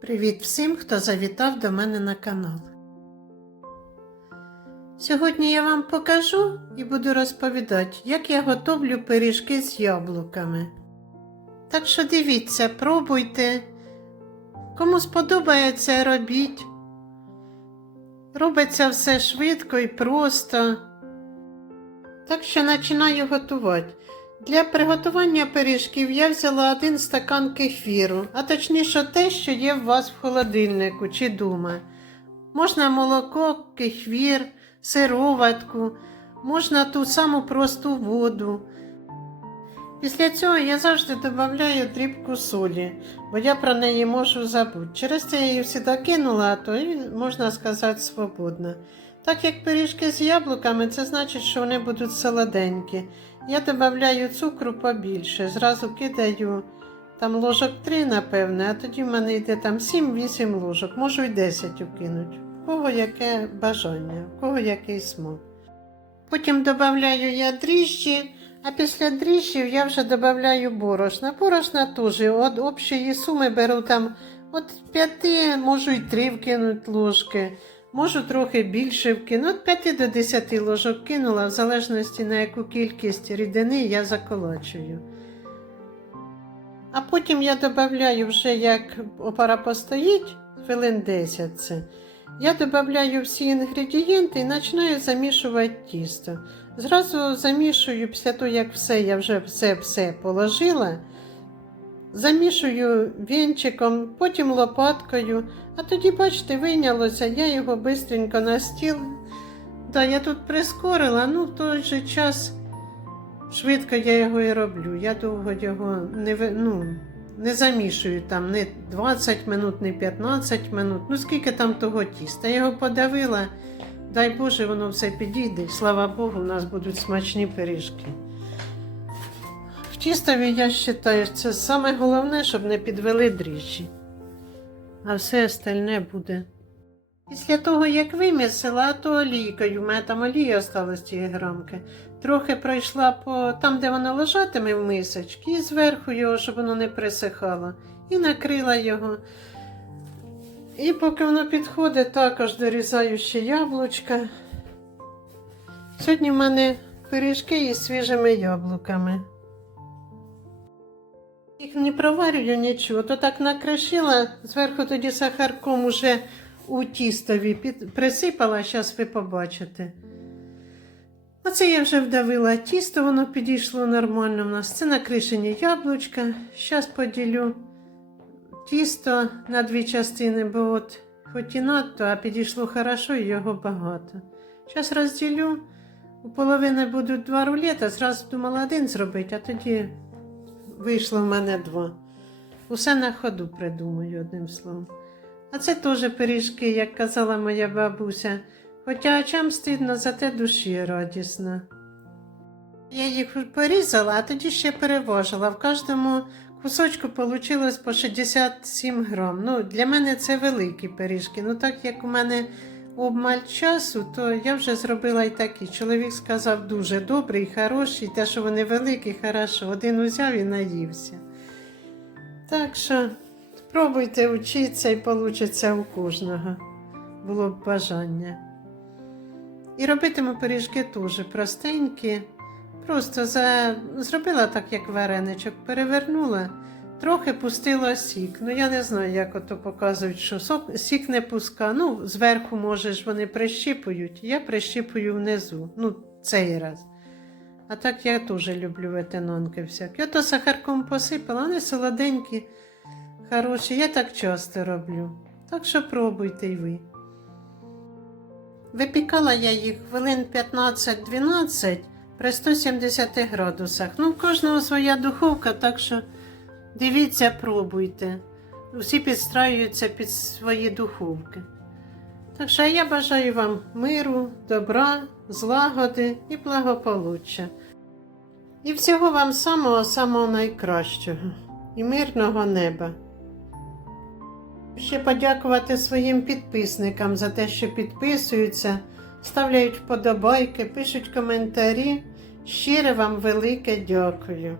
Привіт всім, хто завітав до мене на канал. Сьогодні я вам покажу і буду розповідати, як я готовлю пиріжки з яблуками. Так що дивіться, пробуйте. Кому сподобається, робіть. Робиться все швидко і просто. Так що починаю готувати. Для приготування пиріжків я взяла один стакан кефіру, а точніше те, що є у вас в холодильнику чи дома. Можна молоко, кефір, сироватку, можна ту саму просту воду. Після цього я завжди додаю дрібку солі, бо я про неї можу забути. Через це я її всі кинула, а то і, можна сказати свободно. Так як пиріжки з яблуками, це значить, що вони будуть солоденькі. Я додаю цукру побільше, зразу кидаю там ложок 3, напевне, а тоді в мене йде там 7-8 ложок, можу й 10 укинути. У кого яке бажання, у кого який смак. Потім додаю я дріжджі, а після дріжджів я вже додаю борошна. Борошна теж від общої суми беру там від 5, можу й 3 вкинути ложки. Можу трохи більше вкинути, від 5 до 10 ложок кинула, в залежності на яку кількість рідини я заколочую. А потім я додаю вже, як опара постоїть, хвилин 10 це. Я додаю всі інгредієнти і починаю замішувати тісто. Зразу замішую після того, як все, я вже все-все положила. Замішую вінчиком, потім лопаткою, а тоді, бачите, вийнялося, я його швидко на стіл. Да, я тут прискорила, ну в той же час швидко я його і роблю. Я довго його не, ну, не замішую там не 20 минут, не 15 минут. Ну скільки там того тіста. Я його подавила, дай Боже, воно все підійде. Слава Богу, у нас будуть смачні пиріжки. Тістові я вважаю, це саме головне, щоб не підвели дріжджі. А все остальне буде. Після того, як вимісила, то олійкою, у мене там олія осталась цієї грамки. Трохи пройшла по там, де воно лежатиме в мисочці, і зверху його, щоб воно не присихало, і накрила його. І поки воно підходить, також дорізаю ще яблучка. Сьогодні в мене пиріжки із свіжими яблуками. Їх не проварюю нічого, то так накришила, зверху тоді сахарком уже у тістові під... присипала, зараз ви побачите. Оце я вже вдавила тісто, воно підійшло нормально в нас. Це накришені яблучка. Зараз поділю тісто на дві частини, бо от хоч і надто, а підійшло хорошо і його багато. Зараз розділю. У половини будуть два рулета, зразу думала один зробити, а тоді вийшло в мене два. Усе на ходу придумаю, одним словом. А це теж пиріжки, як казала моя бабуся. Хоча очам стидно, зате душі радісно. Я їх порізала, а тоді ще переважила. В кожному кусочку вийшло по 67 грам. Ну, для мене це великі пиріжки. Ну, так як у мене обмаль часу, то я вже зробила і такі. Чоловік сказав дуже добрий, хороший, те, що вони великі, хорошо. Один узяв і наївся. Так що спробуйте вчитися і вийде у кожного. Було б бажання. І робитиму пиріжки теж простенькі. Просто за... зробила так, як вареничок, перевернула, трохи пустила сік. Ну, я не знаю, як ото показують, що сок... сік не пуска. Ну, зверху, може ж, вони прищіпують. Я прищіпую внизу. Ну, цей раз. А так я теж люблю ветенонки всякі. Я то сахарком посипала, вони солоденькі, хороші. Я так часто роблю. Так що пробуйте й ви. Випікала я їх хвилин 15-12 при 170 градусах. Ну, в кожного своя духовка, так що дивіться, пробуйте. Усі підстраюються під свої духовки. Так що я бажаю вам миру, добра, злагоди і благополуччя. І всього вам самого-самого найкращого і мирного неба. Ще подякувати своїм підписникам за те, що підписуються, ставляють вподобайки, пишуть коментарі. Щире вам велике дякую.